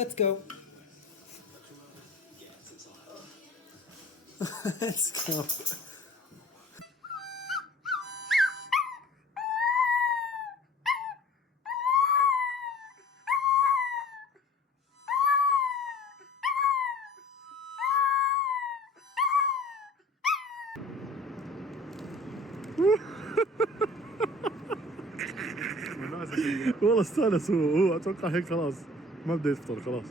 Let's go. Let's go. والله استانس هو اتوقع هيك خلاص ما بده يفطر خلاص